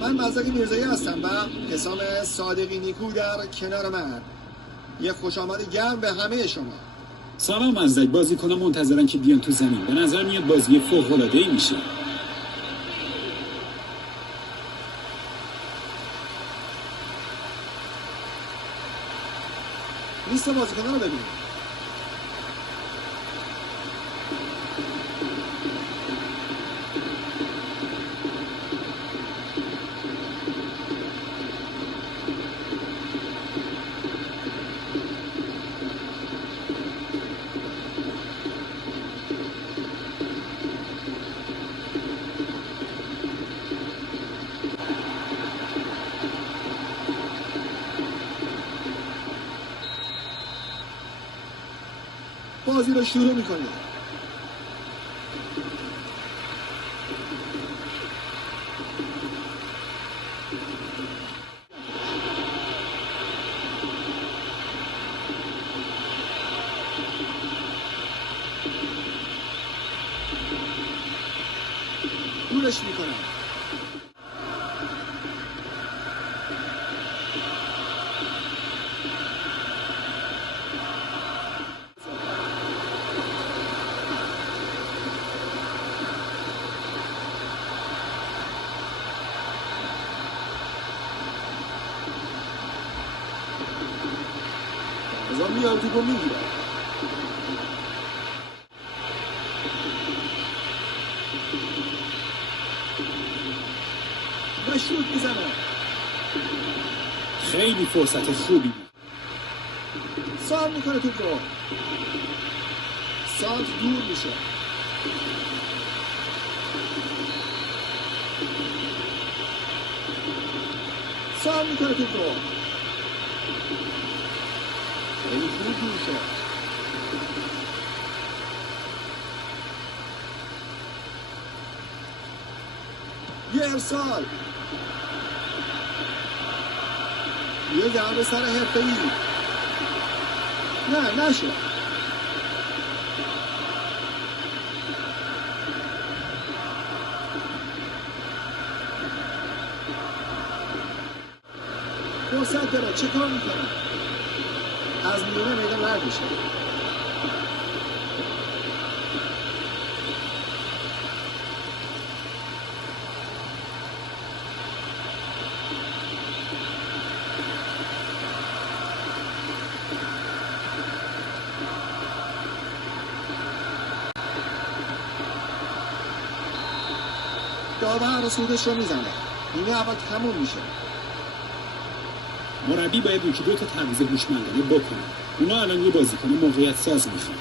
من مزدک میرزایی هستم و حسام صادقی نیکو در کنار من. یه خوش آمد گرم به همه شما. سلام مزدک. بازیکن‌ها منتظرن که بیان تو زمین. به نظر میاد بازی فوق‌العاده‌ای میشه. لیست بازیکن‌ها رو ببینید. بازی رو شروع میکنیم. دورش میکنم. ازم میاد توپو میگیره. و شوت میزنه. خیلی فرصت خوبی بود. سال میکنه توپ رو. سال دور میشه. سال میکنه توپ رو. خیلی خوب دور شد. یه ارسال. یه ضربه سر حرفه‌ای. نه نشد. فرصت داره. چه کار میکنه؟ از میونه میدان رد میشه. داور سودش رو میزنه. نیمه اول تموم میشه. مربی باید یکی دو تا تعویض هوشمندانه بکنه. اونا الان یه بازیکن موقعیت ساز میخوان.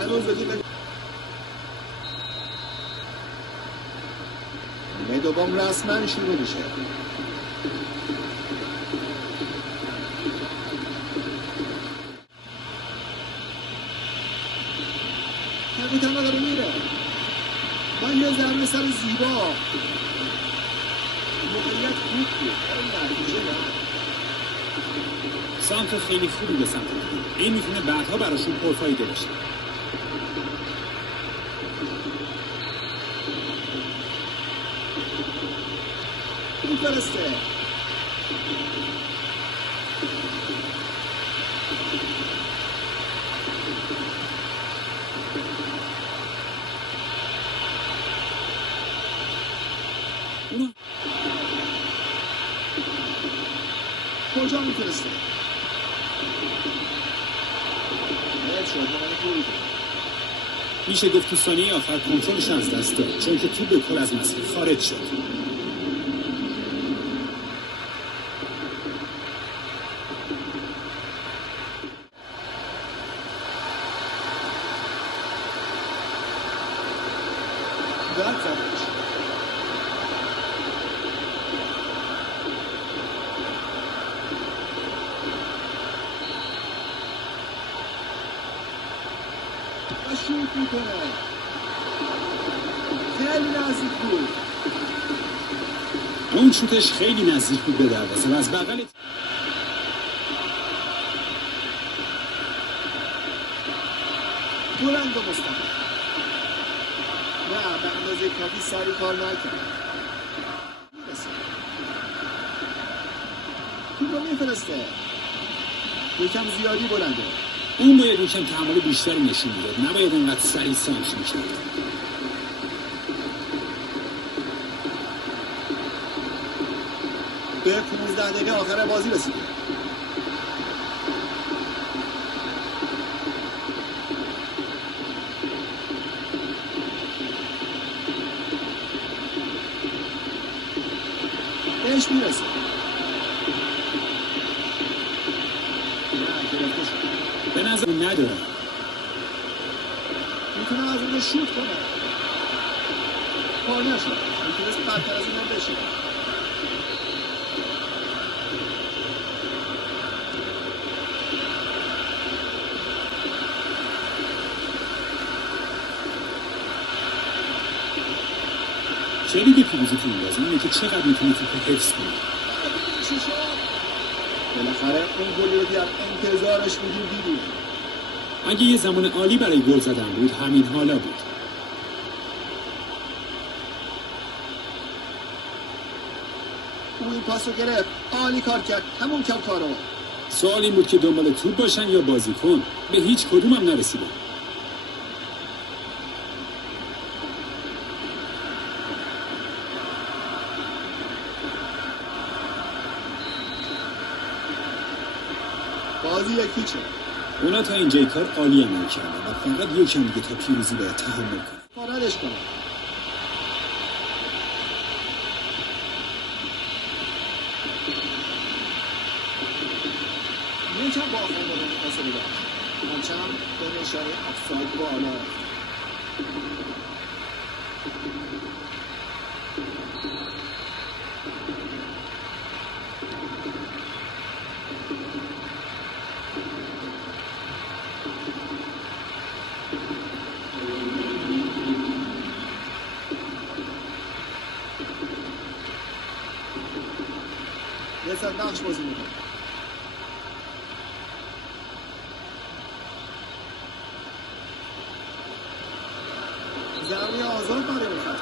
هنوز بدیم نیمه دوم رسما شروع میشه. کپیتان داره میره. با یه ضربه سر زیبا. موقعیت خوب بود. نتیجه نه. سانتر خیلی خوبی به سمت بود. این میتونه بعدها براشون پرفایده باشه. میفرسته. کجا میفرسته؟ میشه گفت تو ثانیه آخر کنترلش از دست داد، چون که توپ به کل از مسیر خارج شد. و شوت میکنه. خیلی نزدیک بود. اون شوتش خیلی نزدیک بود به دروازه و از بغل بلند و مستقیم. به اندازه کافی سریع کار نکرد. توپ رو میفرسته. یکم زیادی بلنده. اون باید یکم تحمل بیشتری نشون میداد، نباید اونقدر سریع سانچ میکرد. به 15 دقیقه آخر بازی رسید. بهش میرسه. به نظر نداره. میتونه از اون شوت کنه. کار نشد. میتونست بدتر از این هم بشه. شدید پیروزی تو این بازی اینه که چقدر میتونی توپ حفظ کنی. چی شد؟ بالاخره اون گلی رو در انتظارش بودیم دیدیم. اگه یه زمان عالی برای گل زدن بود همین حالا بود. او این پاس رو گرفت. عالی کار کرد. تموم کرد کارو. سوال این بود که دنبال توپ باشن یا بازیکن. به هیچ کدوم هم نرسیدن. بازی یکیچه. اونا تا اینجای کار عالی عمل کردن و فقط یکم دیگه تا پیروزی باید تحمل کنن. کارالش کنه. یکم با آخر مورد فاصله داشت. همچنان به نشانه افساید بالا. لذت بخش بازی میکنه. ضربه آزاد برای خط.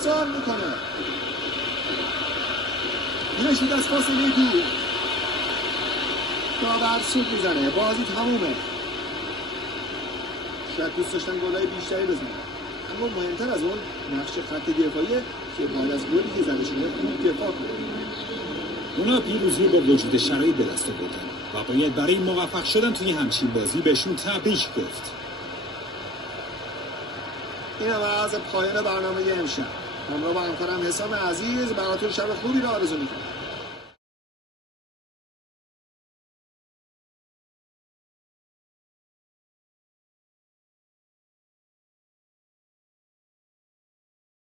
سال میکنه. میرشید از فاصله دور. داور سود میزنه. بازی تمومه. شاید دوست داشتن گلای بیشتری بزنن. اما مهمتر از اون نقش خط دفاعیه که بعد از گلی که زده شده خوب دفاع کنه. اونا پیروزی با وجود شرایط به دست آوردن و باید برای موفق شدن توی همچین بازی بهشون تبریک گفت. این هم از پایان برنامه امشب. همراه با همکارم حسام عزیز براتون شب خوبی رو آرزو میکنم.